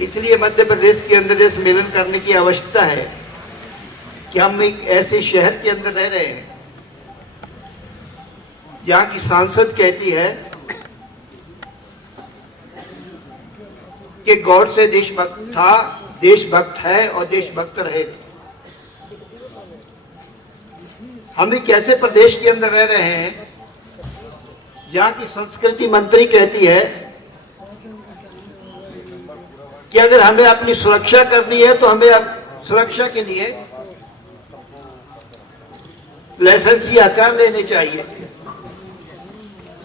इसलिए मध्य प्रदेश के अंदर ये सम्मेलन करने की आवश्यकता है कि हम एक ऐसे शहर के अंदर रह रहे हैं जहां की सांसद कहती है कि गौड़ से देशभक्त था, देशभक्त है और देशभक्त रहेगा। हम एक ऐसे प्रदेश के अंदर रह रहे हैं जहां की संस्कृति मंत्री कहती है कि अगर हमें अपनी सुरक्षा करनी है तो हमें सुरक्षा के लिए लाइसेंसी हथियार लेने चाहिए।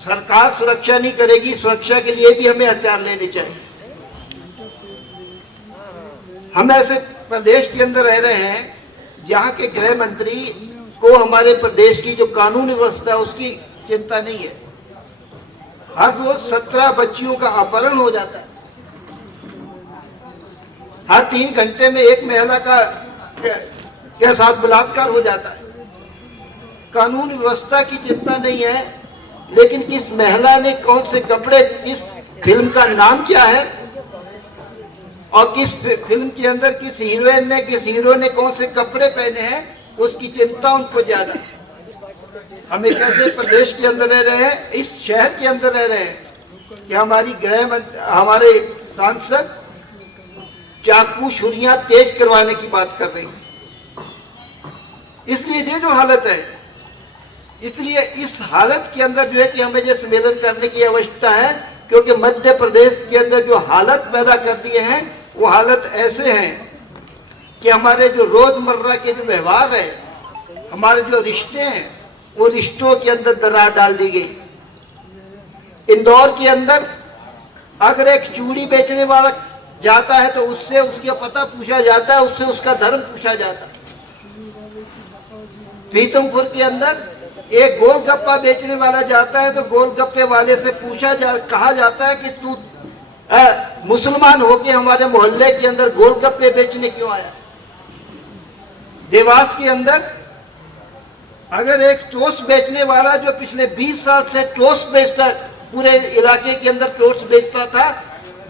सरकार सुरक्षा नहीं करेगी, सुरक्षा के लिए भी हमें हथियार लेने चाहिए। हम ऐसे प्रदेश के अंदर रह रहे हैं जहां के गृह मंत्री को हमारे प्रदेश की जो कानून व्यवस्था है उसकी चिंता नहीं है। हर रोज 17 बच्चियों का अपहरण हो जाता है। हर 3 घंटे में एक महिला का के साथ बलात्कार हो जाता है। कानून व्यवस्था की चिंता नहीं है, लेकिन किस महिला ने कौन से कपड़े, इस फिल्म का नाम क्या है और किस फिल्म के अंदर किस हीरोइन ने, किस हीरो ने कौन से कपड़े पहने हैं, उसकी चिंता उनको ज्यादा है। हम एक ऐसे प्रदेश के अंदर रह रहे हैं, इस शहर के अंदर रह रहे हैं कि हमारे सांसद चाकू छुरियां तेज करवाने की बात कर रही है। इसलिए ये जो हालत है, इसलिए इस हालत के अंदर जो है कि हमें ये सम्मेलन करने की आवश्यकता है, क्योंकि मध्य प्रदेश के अंदर जो हालत पैदा कर दिए हैं वो हालत ऐसे हैं कि हमारे जो रोजमर्रा के जो व्यवहार है, हमारे जो रिश्ते हैं, वो रिश्तों के अंदर दरार डाल दी गई। इंदौर के अंदर अगर एक चूड़ी बेचने वाला जाता है तो उससे उसका पता पूछा जाता है, उससे उसका धर्म पूछा जाता है। पीतमपुर के अंदर एक गोलगप्पा बेचने वाला जाता है तो गोलगप्पे वाले से कहा जाता है कि तू मुसलमान होके हमारे मोहल्ले के अंदर गोलगप्पे बेचने क्यों आया। देवास के अंदर अगर एक टोस्ट बेचने वाला जो पिछले 20 साल से टोस्ट बेचता, पूरे इलाके के अंदर टोस्ट बेचता था,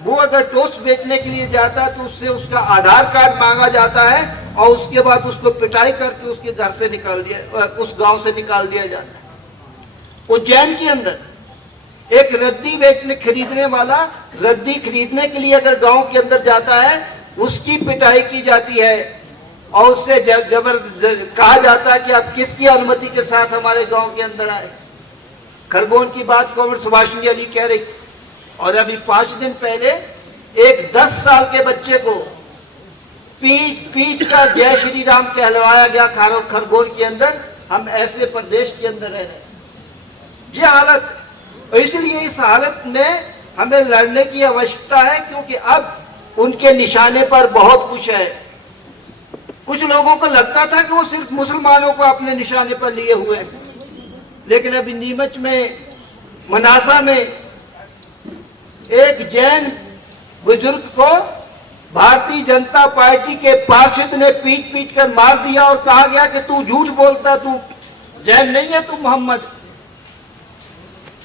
वो अगर टोस्ट बेचने के लिए जाता है तो उससे उसका आधार कार्ड मांगा जाता है और उसके बाद उसको पिटाई करके उसके घर से उस गांव से निकाल दिया जाता है। उज्जैन के अंदर एक रद्दी खरीदने वाला रद्दी खरीदने के लिए अगर गांव के अंदर जाता है, उसकी पिटाई की जाती है और उससे कहा जाता है कि आप किसकी अनुमति के साथ हमारे गांव के अंदर आए। खरगोन की बात कॉमरेड सुभाषिनी अली कह रही थी, और अभी 5 दिन पहले एक 10 साल के बच्चे को पीट का जय श्री राम कहलवाया गया खरगोन के अंदर। हम ऐसे प्रदेश के अंदर रह रहे हैं। ये हालत, इसलिए इस हालत में हमें लड़ने की आवश्यकता है, क्योंकि अब उनके निशाने पर बहुत कुछ है। कुछ लोगों को लगता था कि वो सिर्फ मुसलमानों को अपने निशाने पर लिए हुए हैं, लेकिन अभी नीमच में, मनासा में एक जैन बुजुर्ग को भारतीय जनता पार्टी के पार्षद ने पीट कर मार दिया और कहा गया कि तू झूठ बोलता, तू जैन नहीं है, तू मोहम्मद।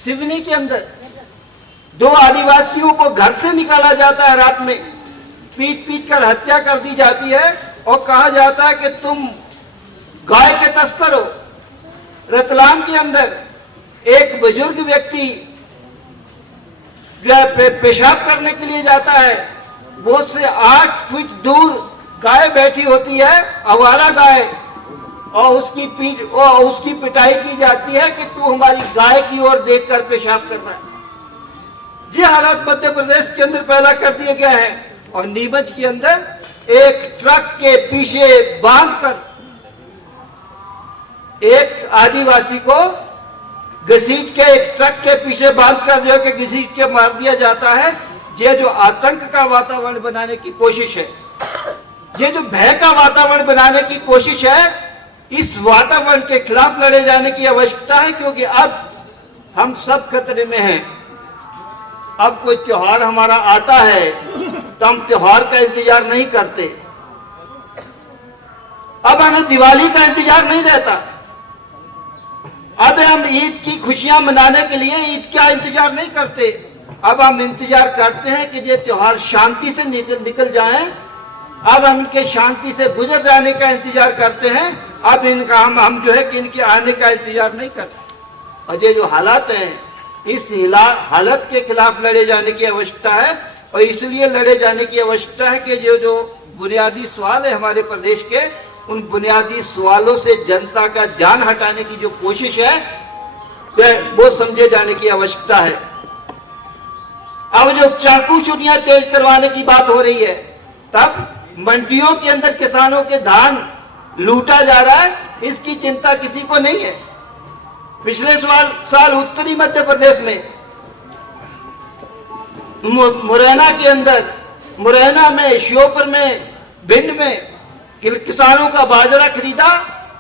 सिवनी के अंदर 2 आदिवासियों को घर से निकाला जाता है, रात में पीट कर हत्या कर दी जाती है और कहा जाता है कि तुम गाय के तस्कर हो। रतलाम के अंदर एक बुजुर्ग व्यक्ति जो पेशाब करने के लिए जाता है, वो से 8 फीट दूर गाय बैठी होती है, आवारा गाय, और उसकी पिटाई की जाती है कि तू हमारी गाय की ओर देखकर पेशाब कर रहा है। ये हालात मध्य प्रदेश के अंदर पैदा कर दिए गए हैं। और नीमच के अंदर एक ट्रक के पीछे बांधकर एक आदिवासी को घसीट के, एक ट्रक के पीछे बांधकर जो कि घसीट के मार दिया जाता है। ये जो आतंक का वातावरण बनाने की कोशिश है, ये जो भय का वातावरण बनाने की कोशिश है, इस वातावरण के खिलाफ लड़े जाने की आवश्यकता है, क्योंकि अब हम सब खतरे में हैं। अब कोई त्योहार हमारा आता है तो हम त्योहार का इंतजार नहीं करते, अब हमें दिवाली का इंतजार नहीं रहता। अब हम ईद की खुशियां मनाने के लिए ईद का इंतजार नहीं करते, अब हम इंतजार करते हैं कि ये त्योहार शांति से निकल जाएं। अब हम इनके शांति से गुजर जाने का इंतजार करते हैं। अब इनका हम जो है कि इनके आने का इंतजार नहीं करते। और ये जो हालात हैं, इस हालत के खिलाफ लड़े जाने की आवश्यकता है। और इसलिए लड़े जाने की आवश्यकता है कि जो बुनियादी सवाल है हमारे प्रदेश के, उन बुनियादी सवालों से जनता का ध्यान हटाने की जो कोशिश है वो समझे जाने की आवश्यकता है। अब जो चाकू छुरियां तेज करवाने की बात हो रही है, तब मंडियों के अंदर किसानों के धान लूटा जा रहा है, इसकी चिंता किसी को नहीं है। पिछले साल उत्तरी मध्य प्रदेश में मुरैना के अंदर, मुरैना में, श्योपुर में, भिंड में किसानों का बाजरा खरीदा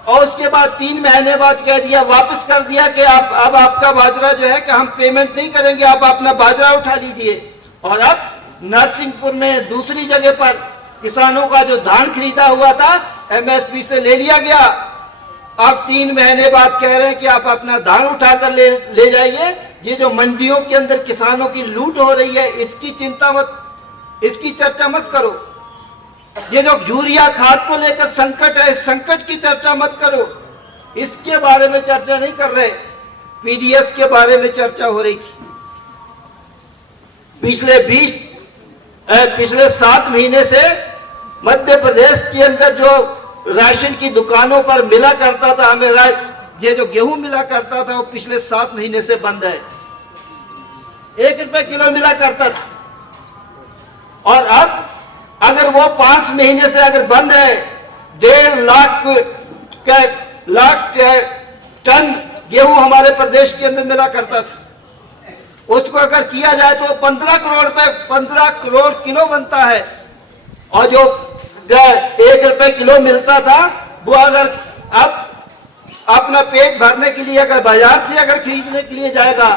और उसके बाद 3 महीने बाद कह दिया, वापस कर दिया कि अब आपका बाजरा जो है कि हम पेमेंट नहीं करेंगे, आप अपना बाजरा उठा लीजिए। और अब नरसिंहपुर में दूसरी जगह पर किसानों का जो धान खरीदा हुआ था एमएसपी से ले लिया गया। अब 3 महीने बाद कह रहे हैं कि आप अपना धान उठाकर ले जाइए। ये जो मंडियों के अंदर किसानों की लूट हो रही है, इसकी चिंता मत, इसकी चर्चा मत करो। ये जो यूरिया खाद को लेकर संकट है, संकट की चर्चा मत करो, इसके बारे में चर्चा नहीं कर रहे। पीडीएस के बारे में चर्चा हो रही थी। पिछले 7 महीने से मध्य प्रदेश के अंदर जो राशन की दुकानों पर मिला करता था, हमें ये जो गेहूं मिला करता था, वो पिछले 7 महीने से बंद है। 1 रुपए किलो मिला करता था। और अब अगर वो 5 महीने से अगर बंद है, 1.5 लाख टन गेहूं हमारे प्रदेश के अंदर मिला करता था। उसको अगर किया जाए तो 15 करोड़ किलो बनता है। और जो 1 रुपए किलो मिलता था, वो अगर अब अपना पेट भरने के लिए अगर बाजार से अगर खरीदने के लिए जाएगा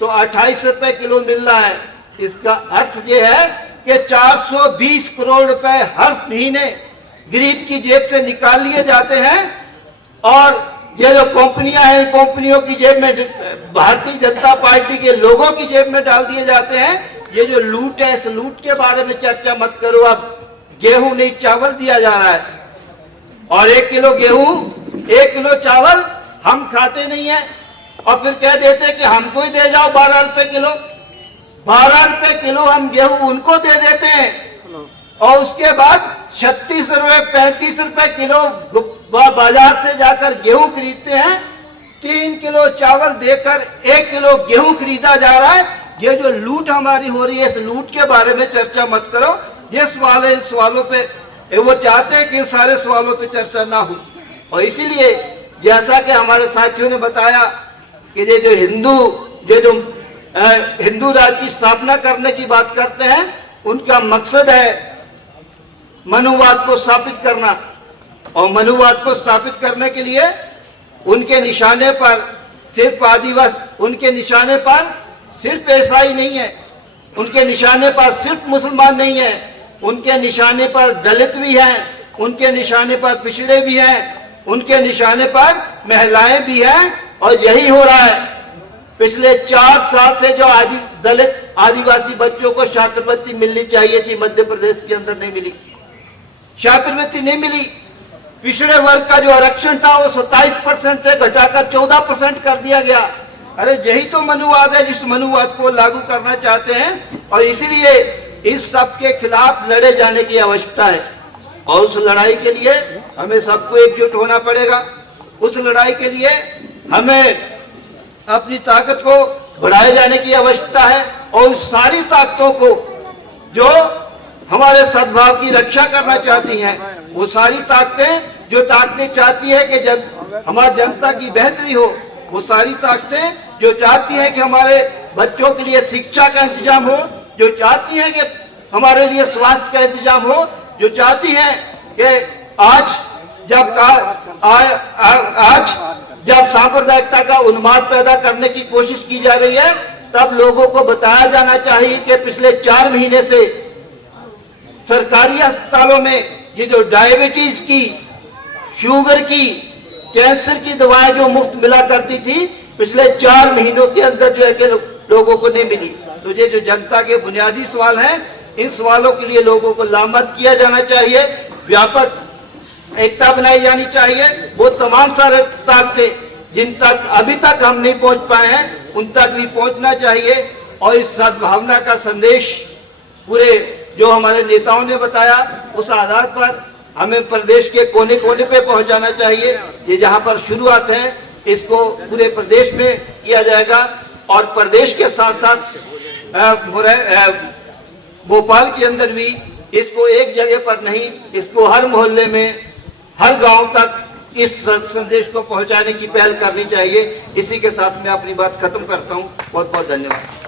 तो 28 रुपए किलो मिल रहा है। इसका अर्थ ये है कि 420 करोड़ रुपए हर महीने गरीब की जेब से निकाल लिए जाते हैं। और ये जो कंपनियां हैं, कंपनियों की जेब में, भारतीय जनता पार्टी के लोगों की जेब में डाल दिए जाते हैं। ये जो लूट है, इस लूट के बारे में चर्चा मत करो। अब गेहूं नहीं, चावल दिया जा रहा है। और 1 किलो गेहूं, 1 किलो चावल हम खाते नहीं है। और फिर कह देते कि हमको ही दे जाओ 12 रुपए किलो। 12 रुपए किलो हम गेहूं उनको दे देते हैं। और उसके बाद 36 रुपए 35 रुपए किलो बाजार से जाकर गेहूं खरीदते हैं। 3 किलो चावल देकर 1 किलो गेहूं खरीदा जा रहा है। ये जो लूट हमारी हो रही है, इस लूट के बारे में चर्चा मत करो। ये सवाल है, इन सवालों पे वो चाहते हैं कि इन सारे सवालों पे चर्चा ना हो। और इसीलिए जैसा कि हमारे साथियों ने बताया कि ये जो हिंदू राज्य की स्थापना करने की बात करते हैं, उनका मकसद है मनुवाद को स्थापित करना। और मनुवाद को स्थापित करने के लिए उनके निशाने पर सिर्फ आदिवासी, उनके निशाने पर सिर्फ ईसाई नहीं है, उनके निशाने पर सिर्फ मुसलमान नहीं है, उनके निशाने पर दलित भी हैं, उनके निशाने पर पिछड़े भी हैं, उनके निशाने पर महिलाएं भी हैं। और यही हो रहा है। पिछले 4 साल से जो दलित आदिवासी बच्चों को छात्रवृत्ति मिलनी चाहिए थी, मध्य प्रदेश के अंदर नहीं मिली, छात्रवृत्ति नहीं मिली। पिछड़े वर्ग का जो आरक्षण था वो 27% से घटाकर 14% कर दिया गया। अरे यही तो मनुवाद है, जिस मनुवाद को लागू करना चाहते हैं। और इसीलिए इस सब के खिलाफ लड़े जाने की आवश्यकता है। और उस लड़ाई के लिए हमें सबको एकजुट होना पड़ेगा। उस लड़ाई के लिए हमें अपनी ताकत को बढ़ाए जाने की आवश्यकता है। और उस सारी ताकतों को जो हमारे सद्भाव की रक्षा करना चाहती हैं, वो सारी ताकतें जो ताकतें चाहती है कि हमारी जनता की बेहतरी हो, वो सारी ताकतें जो चाहती हैं कि हमारे बच्चों के लिए शिक्षा का इंतजाम हो, जो चाहती हैं कि हमारे लिए स्वास्थ्य का इंतजाम हो, जो चाहती हैं कि आज जब सांप्रदायिकता का उन्माद पैदा करने की कोशिश की जा रही है, तब लोगों को बताया जाना चाहिए कि पिछले 4 महीने से सरकारी अस्पतालों में ये जो डायबिटीज की, शुगर की, कैंसर की दवाएं जो मुफ्त मिला करती थी, पिछले 4 महीनों के अंदर जो है कि लोगों को नहीं मिली। तो ये जो जनता के बुनियादी सवाल हैं, इन सवालों के लिए लोगों को लामबंद किया जाना चाहिए, व्यापक एकता बनाई जानी चाहिए। वो तमाम सारे ताकतें जिन तक अभी तक हम नहीं पहुंच पाए हैं, उन तक भी पहुंचना चाहिए। और इस सद्भावना का संदेश पूरे जो हमारे नेताओं ने बताया, उस आधार पर हमें प्रदेश के कोने कोने पे पहुंचाना चाहिए। ये जहां पर शुरुआत है, इसको पूरे प्रदेश में किया जाएगा और प्रदेश के साथ साथ भोपाल के अंदर भी इसको एक जगह पर नहीं, इसको हर मोहल्ले में, हर गांव तक इस संदेश को पहुंचाने की पहल करनी चाहिए। इसी के साथ मैं अपनी बात खत्म करता हूं। बहुत बहुत धन्यवाद।